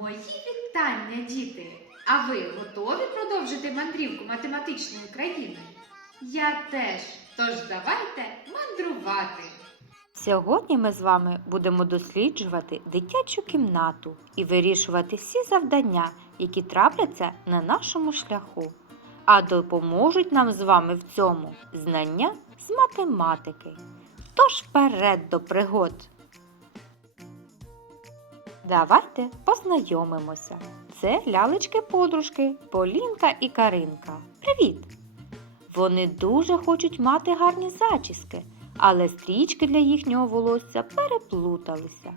Мої вітання, діти! А ви готові продовжити мандрівку математичної країни? Я теж. Тож давайте мандрувати. Сьогодні ми з вами будемо досліджувати дитячу кімнату і вирішувати всі завдання, які трапляться на нашому шляху. А допоможуть нам з вами в цьому знання з математики. Тож вперед до пригод. Давайте познайомимося. Це лялечки-подружки Полінка і Каринка. Привіт! Вони дуже хочуть мати гарні зачіски, але стрічки для їхнього волосся переплуталися.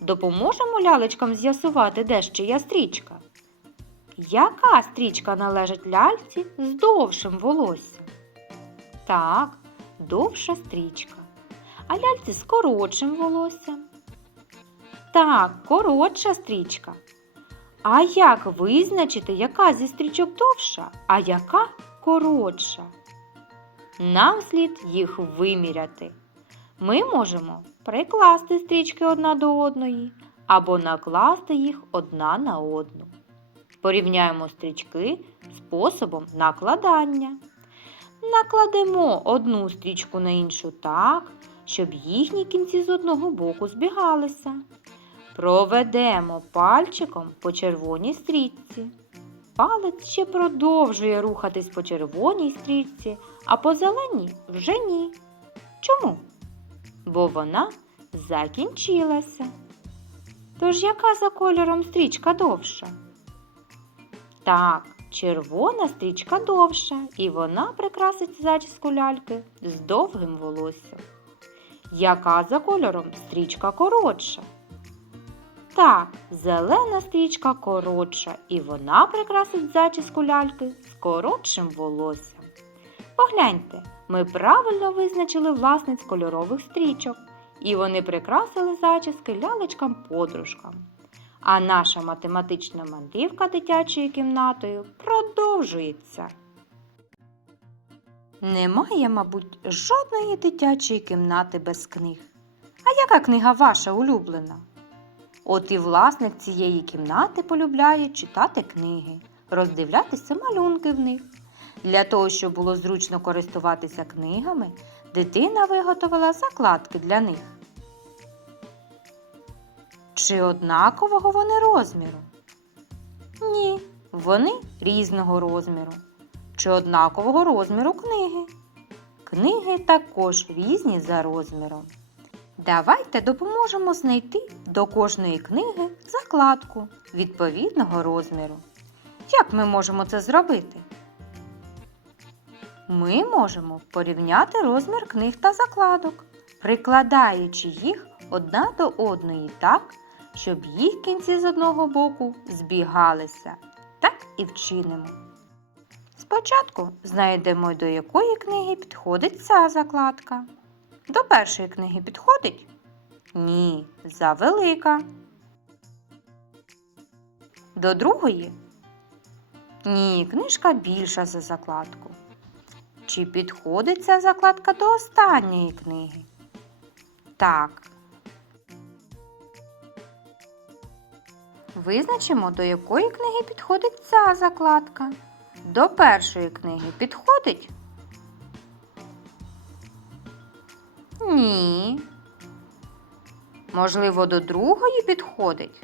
Допоможемо лялечкам з'ясувати, де ще є стрічка. Яка стрічка належить ляльці з довшим волоссям? Так, довша стрічка. А ляльці з коротшим волоссям? Так, коротша стрічка. А як визначити, яка зі стрічок довша, а яка коротша? Нам слід їх виміряти. Ми можемо прикласти стрічки одна до одної або накласти їх одна на одну. Порівняємо стрічки способом накладання. Накладемо одну стрічку на іншу так, щоб їхні кінці з одного боку збігалися. Проведемо пальчиком по червоній стрічці. Палець ще продовжує рухатись по червоній стрічці, а по зеленій вже ні. Чому? Бо вона закінчилася. Тож яка за кольором стрічка довша? Так, червона стрічка довша, і вона прикрасить зачіску ляльки з довгим волоссям. Яка за кольором стрічка коротша? Так, зелена стрічка коротша, і вона прикрасить зачіску ляльки з коротшим волоссям. Погляньте, ми правильно визначили власниць кольорових стрічок, і вони прикрасили зачіски лялечкам-подружкам. А наша математична мандрівка дитячою кімнатою продовжується. Немає, мабуть, жодної дитячої кімнати без книг. А яка книга ваша улюблена? От і власник цієї кімнати полюбляє читати книги, роздивлятися малюнки в них. Для того, щоб було зручно користуватися книгами, дитина виготовила закладки для них. Чи однакового вони розміру? Ні, вони різного розміру. Чи однакового розміру книги? Книги також різні за розміром. Давайте допоможемо знайти до кожної книги закладку відповідного розміру. Як ми можемо це зробити? Ми можемо порівняти розмір книг та закладок, прикладаючи їх одна до одної так, щоб їх кінці з одного боку збігалися. Так і вчинимо. Спочатку знайдемо, до якої книги підходить ця закладка. До першої книги підходить? Ні, завелика. До другої? Ні, книжка більша за закладку. Чи підходить ця закладка до останньої книги? Так. Визначимо, до якої книги підходить ця закладка. До першої книги підходить? Ні. Можливо, до другої підходить?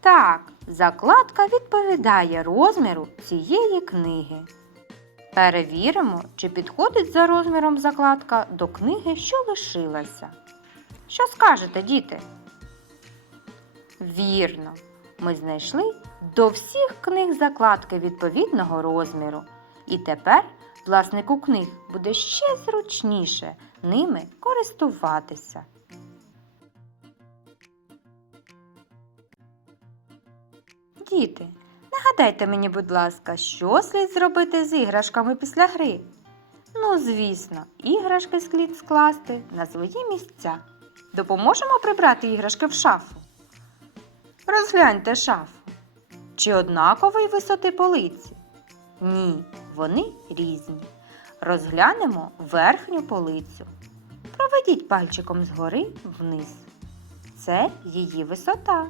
Так, закладка відповідає розміру цієї книги. Перевіримо, чи підходить за розміром закладка до книги, що лишилася. Що скажете, діти? Вірно, ми знайшли до всіх книг закладки відповідного розміру. І тепер власнику книг буде ще зручніше ними користуватися. Діти, нагадайте мені, будь ласка, що слід зробити з іграшками після гри? Ну, звісно, іграшки слід скласти на свої місця. Допоможемо прибрати іграшки в шафу. Розгляньте шафу. Чи однакової висоти полиці? Ні, вони різні. Розглянемо верхню полицю. Проведіть пальчиком згори вниз. Це її висота.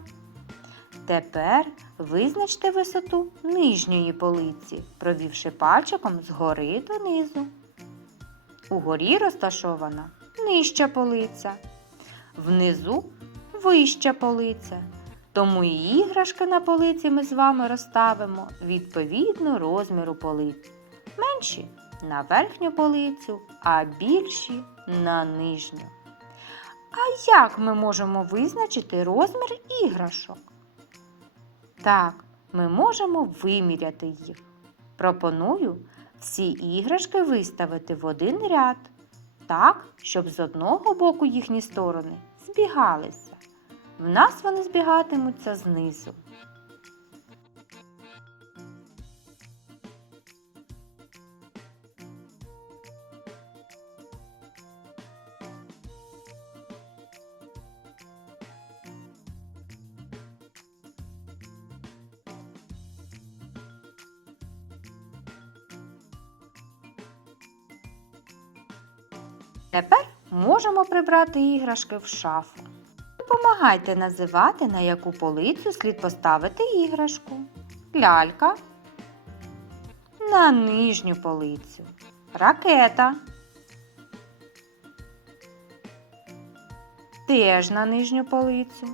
Тепер визначте висоту нижньої полиці, провівши пальчиком згори донизу. Угорі розташована нижча полиця, внизу вища полиця. Тому і іграшки на полиці ми з вами розставимо відповідно розміру полиць. Менші на верхню полицю, а більші на нижню. А як ми можемо визначити розмір іграшок? Так, ми можемо виміряти їх. Пропоную всі іграшки виставити в один ряд, так, щоб з одного боку їхні сторони збігалися. В нас вони збігатимуться знизу. Тепер можемо прибрати іграшки в шафу. Допомагайте називати, на яку полицю слід поставити іграшку. Лялька. На нижню полицю. Ракета. Теж на нижню полицю.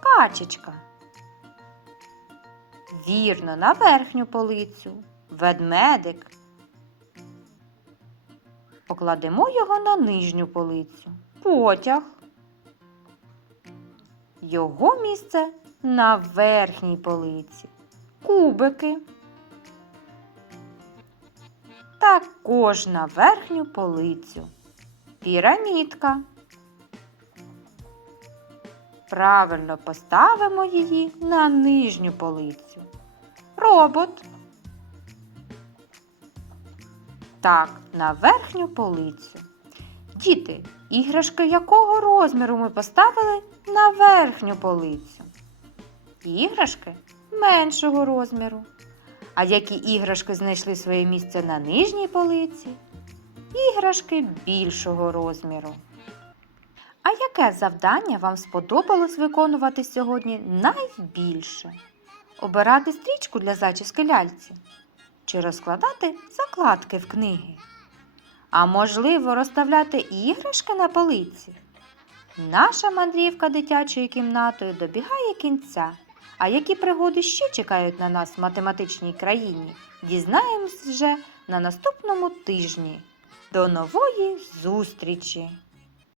Качечка. Вірно, на верхню полицю. Ведмедик. Покладемо його на нижню полицю. Потяг. Його місце на верхній полиці. Кубики. Також на верхню полицю. Пірамідка. Правильно поставимо її на нижню полицю. Робот. Так, на верхню полицю. Діти, іграшки якого розміру ми поставили на верхню полицю? Іграшки меншого розміру. А які іграшки знайшли своє місце на нижній полиці? Іграшки більшого розміру. А яке завдання вам сподобалось виконувати сьогодні найбільше? Обирати стрічку для зачіски ляльці? Чи розкладати закладки в книги? А можливо, розставляти іграшки на полиці? Наша мандрівка дитячою кімнатою добігає кінця. А які пригоди ще чекають на нас в математичній країні? Дізнаємось вже на наступному тижні. До нової зустрічі!